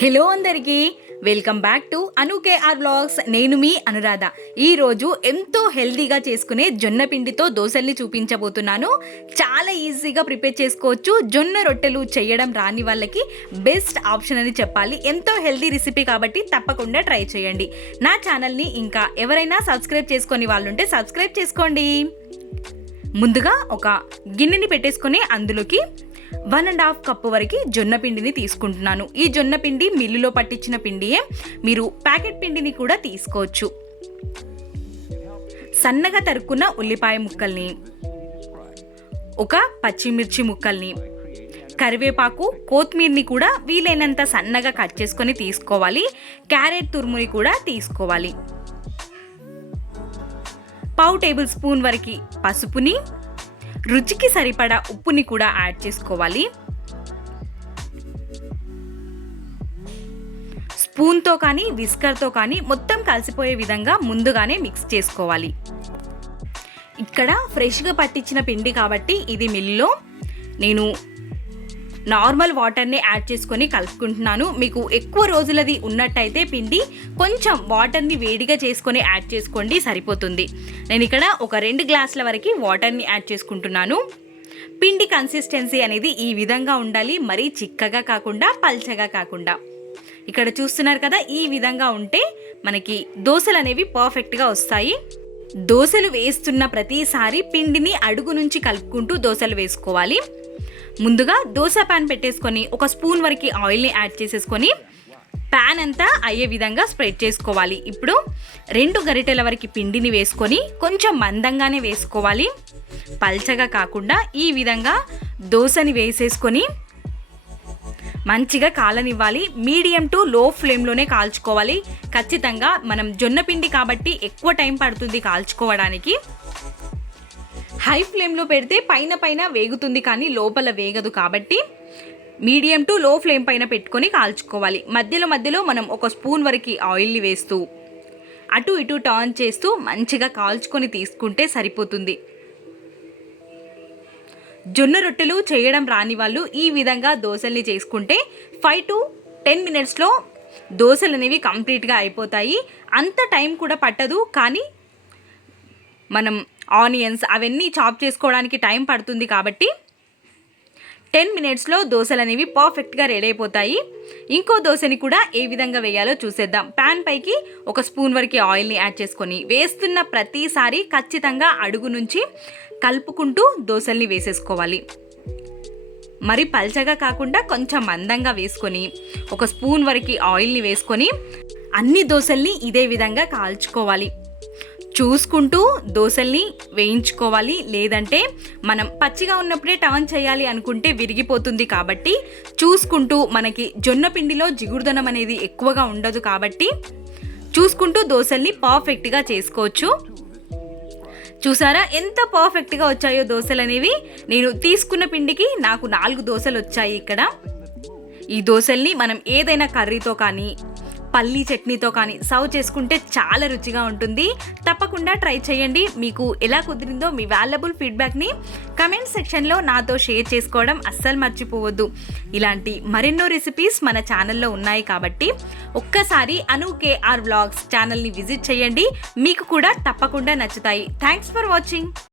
Hello అందరికీ welcome back to Anu K R vlogs. నేను మీ అనురాధ. ఈరోజు ఎంతో హెల్తీగా చేసుకునే జొన్న పిండితో దోశల్ని చూపించబోతున్నాను. చాలా ఈజీగా ప్రిపేర్ చేసుకోవచ్చు. జొన్న రొట్టెలు చేయడం రాని వాళ్ళకి బెస్ట్ ఆప్షన్ అని చెప్పాలి. ఎంతో హెల్తీ రెసిపీ కాబట్టి తప్పకుండా ట్రై చేయండి. నా ఛానల్ని ఇంకా ఎవరైనా సబ్స్క్రైబ్ చేసుకొని వాళ్ళు ఉంటే సబ్స్క్రైబ్ చేసుకోండి. ముందుగా ఒక గిన్నెని పెట్టేసుకొని అందులోకి 1.5 కప్పు వరకు జొన్న పిండిని తీసుకుంటున్నాను. ఈ జొన్న పిండి మిల్లులో పట్టించిన పిండియే, మీరు ప్యాకెట్ పిండిని కూడా తీసుకోవచ్చు. సన్నగా తరుక్కున్న ఉల్లిపాయ ముక్కల్ని, ఒక పచ్చిమిర్చి ముక్కల్ని, కరివేపాకు, కొత్తిమీరని కూడా వీలైనంత సన్నగా కట్ చేసుకొని తీసుకోవాలి. క్యారెట్ తురుముని కూడా తీసుకోవాలి. 1/2 టేబుల్ స్పూన్ వరకు పసుపుని, రుచికి సరిపడా ఉప్పుని కూడా యాడ్ చేసుకోవాలి. స్పూన్తో కానీ విస్కర్తో కానీ మొత్తం కలిసిపోయే విధంగా ముందుగానే మిక్స్ చేసుకోవాలి. ఇక్కడ ఫ్రెష్గా పట్టించిన పిండి కాబట్టి ఇది మిల్లులో నేను నార్మల్ వాటర్ని యాడ్ చేసుకొని కలుపుకుంటున్నాను. మీకు ఎక్కువ రోజులది ఉన్నట్టయితే పిండి కొంచెం వాటర్ని వేడిగా చేసుకొని యాడ్ చేసుకోండి, సరిపోతుంది. నేను ఇక్కడ ఒక 2 గ్లాసుల వరకు వాటర్ని యాడ్ చేసుకుంటున్నాను. పిండి కన్సిస్టెన్సీ అనేది ఈ విధంగా ఉండాలి. మరీ చిక్కగా కాకుండా పల్చగా కాకుండా. ఇక్కడ చూస్తున్నారు కదా, ఈ విధంగా ఉంటే మనకి దోశలు అనేవి పర్ఫెక్ట్గా వస్తాయి. దోశలు వేస్తున్న ప్రతిసారి పిండిని అడుగు నుంచి కలుపుకుంటూ దోశలు వేసుకోవాలి. ముందుగా దోశ ప్యాన్ పెట్టేసుకొని ఒక స్పూన్ వరకు ఆయిల్ని యాడ్ చేసేసుకొని ప్యాన్ అంతా అయ్యే విధంగా స్ప్రెడ్ చేసుకోవాలి. ఇప్పుడు 2 గరిటెల వరకు పిండిని వేసుకొని కొంచెం మందంగానే వేసుకోవాలి, పల్చగా కాకుండా. ఈ విధంగా దోశని వేసేసుకొని మంచిగా కాలనివ్వాలి. మీడియం టు లో ఫ్లేమ్లోనే కాల్చుకోవాలి. ఖచ్చితంగా మనం జొన్న పిండి కాబట్టి ఎక్కువ టైం పడుతుంది కాల్చుకోవడానికి. హై ఫ్లేమ్లో పెడితే పైన వేగుతుంది కానీ లోపల వేగదు కాబట్టి మీడియం టు లో ఫ్లేమ్ పైన పెట్టుకొని కాల్చుకోవాలి. మధ్యలో మనం ఒక స్పూన్ వరకు ఆయిల్ని వేస్తూ అటు ఇటు టర్న్ చేస్తూ మంచిగా కాల్చుకొని తీసుకుంటే సరిపోతుంది. జొన్న రొట్టెలు చేయడం రాని వాళ్ళు ఈ విధంగా దోశల్ని చేసుకుంటే 5 to 10 మినిట్స్లో దోశలు అనేవి కంప్లీట్గా అయిపోతాయి. అంత టైం కూడా పట్టదు, కానీ మనం ఆనియన్స్ అవన్నీ చాప్ చేసుకోవడానికి టైం పడుతుంది కాబట్టి 10 మినిట్స్లో దోశలు అనేవి పర్ఫెక్ట్గా రెడీ అయిపోతాయి. ఇంకో దోశని కూడా ఏ విధంగా వేయాలో చూసేద్దాం. ప్యాన్ పైకి ఒక స్పూన్ వరకు ఆయిల్ని యాడ్ చేసుకొని వేస్తున్న ప్రతిసారి ఖచ్చితంగా అడుగు నుంచి కలుపుకుంటూ దోశల్ని వేసేసుకోవాలి. మరి పల్చగా కాకుండా కొంచెం మందంగా వేసుకొని ఒక స్పూన్ వరకు ఆయిల్ని వేసుకొని అన్ని దోశల్ని ఇదే విధంగా కాల్చుకోవాలి. చూసుకుంటూ దోశల్ని వేయించుకోవాలి. లేదంటే మనం పచ్చిగా ఉన్నప్పుడే టర్న్ చేయాలి అనుకుంటే విరిగిపోతుంది కాబట్టి చూసుకుంటూ, మనకి జొన్న పిండిలో జిగురుదనం అనేది ఎక్కువగా ఉండదు కాబట్టి చూసుకుంటూ దోశల్ని పర్ఫెక్ట్గా చేసుకోవచ్చు. చూసారా ఎంత పర్ఫెక్ట్గా వచ్చాయో దోశలు అనేవి. నేను తీసుకున్న పిండికి నాకు 4 దోశలు వచ్చాయి ఇక్కడ. ఈ దోశల్ని మనం ఏదైనా కర్రీతో కానీ పల్లీ చట్నీతో కానీ సర్వ్ చేసుకుంటే చాలా రుచిగా ఉంటుంది. తప్పకుండా ట్రై చేయండి. మీకు ఎలా కుదిరిందో మీ వాల్యుబుల్ ఫీడ్బ్యాక్ని కమెంట్ సెక్షన్లో నాతో షేర్ చేసుకోవడం అస్సలు మర్చిపోవద్దు. ఇలాంటి మరెన్నో రెసిపీస్ మన ఛానల్లో ఉన్నాయి కాబట్టి ఒక్కసారి అను కేఆర్ వ్లాగ్స్ ఛానల్ని విజిట్ చేయండి. మీకు కూడా తప్పకుండా నచ్చుతాయి. Thanks for watching.